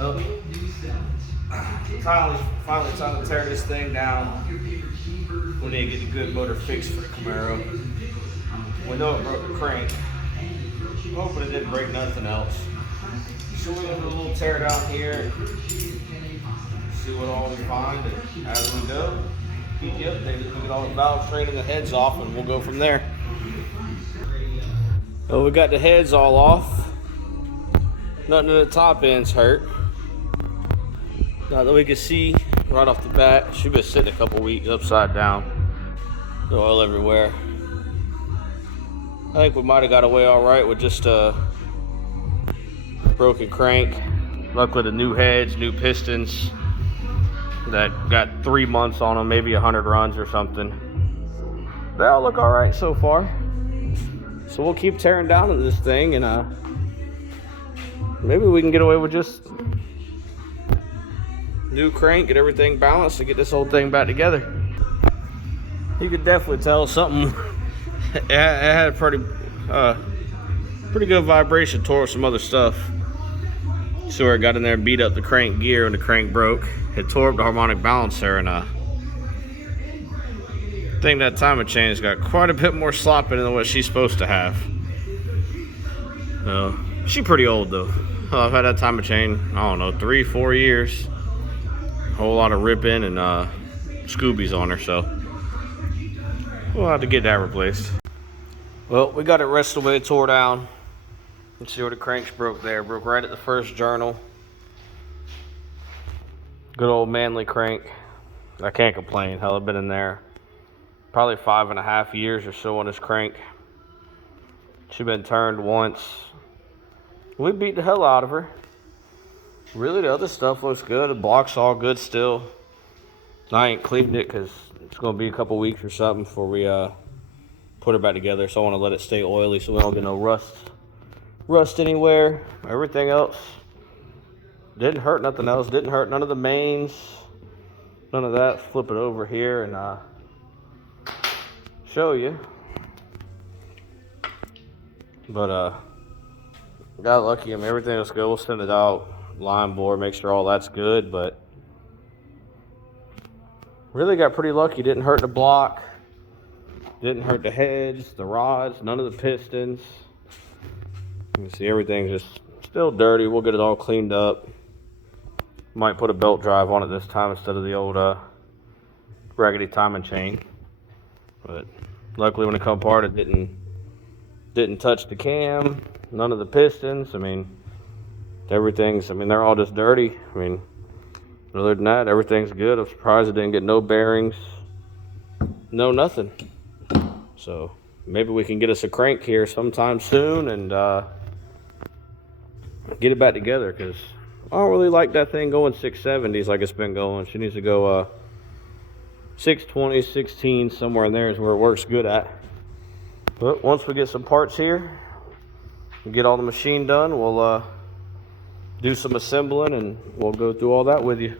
Oh. Finally time to tear this thing down. We need to get a good motor fixed for the Camaro. We know it broke the crank. I'm hoping it didn't break nothing else. So we're going to do a little tear down here and see what all we find. And as we go, keep you updated. We get all the valve train and the heads off, and we'll go from there. Well, we got the heads all off. Nothing in the top end's hurt. Now that we can see right off the bat, she's been sitting a couple weeks upside down. The oil everywhere. I think we might have got away all right with just a broken crank. Luckily the new heads, new pistons that got 3 months on them, maybe 100 runs or something. They all look all right so far. So we'll keep tearing down into this thing, and maybe we can get away with just new crank, get everything balanced, and get this whole thing back together. You could definitely tell something. It had a pretty good vibration towards some other stuff. So it got in there and beat up the crank gear, and the crank broke. It tore up the harmonic balancer, and I think that timing chain's got quite a bit more slop in it than what she's supposed to have. She's pretty old though. I've had that timing chain, I don't know, 3-4 years. A whole lot of ripping and Scoobies on her, so we'll have to get that replaced. Well, we got it wrestled away, tore down. Let's see where the cranks broke there. Broke right at the first journal. Good old manly crank. I can't complain. Hell, I've been in there probably 5.5 years or so on this crank. She's been turned once. We beat the hell out of her. Really, the other stuff looks good. The block's all good still. I ain't cleaned it because it's going to be a couple weeks or something before we put her back together. So I want to let it stay oily so we don't get no rust anywhere. Everything else didn't hurt. Nothing else didn't hurt. None of the mains, none of that. Flip it over here and show you. But got lucky. I mean, everything else good. We'll send it out, line board, make sure all that's good. But really got pretty lucky. Didn't hurt the block, didn't hurt the heads, the rods, none of the pistons. You can see everything's just still dirty. We'll get it all cleaned up. Might put a belt drive on it this time instead of the old raggedy timing chain. But luckily when it come apart, it didn't touch the cam, none of the pistons. I mean, they're all just dirty. I mean, other than that, everything's good. I'm surprised it didn't get no bearings, no nothing. So maybe we can get us a crank here sometime soon and get it back together, because I don't really like that thing going 670s like it's been going. She needs to go 620, 16, somewhere in there is where it works good at. But once we get some parts here and get all the machine done, we'll do some assembling and we'll go through all that with you.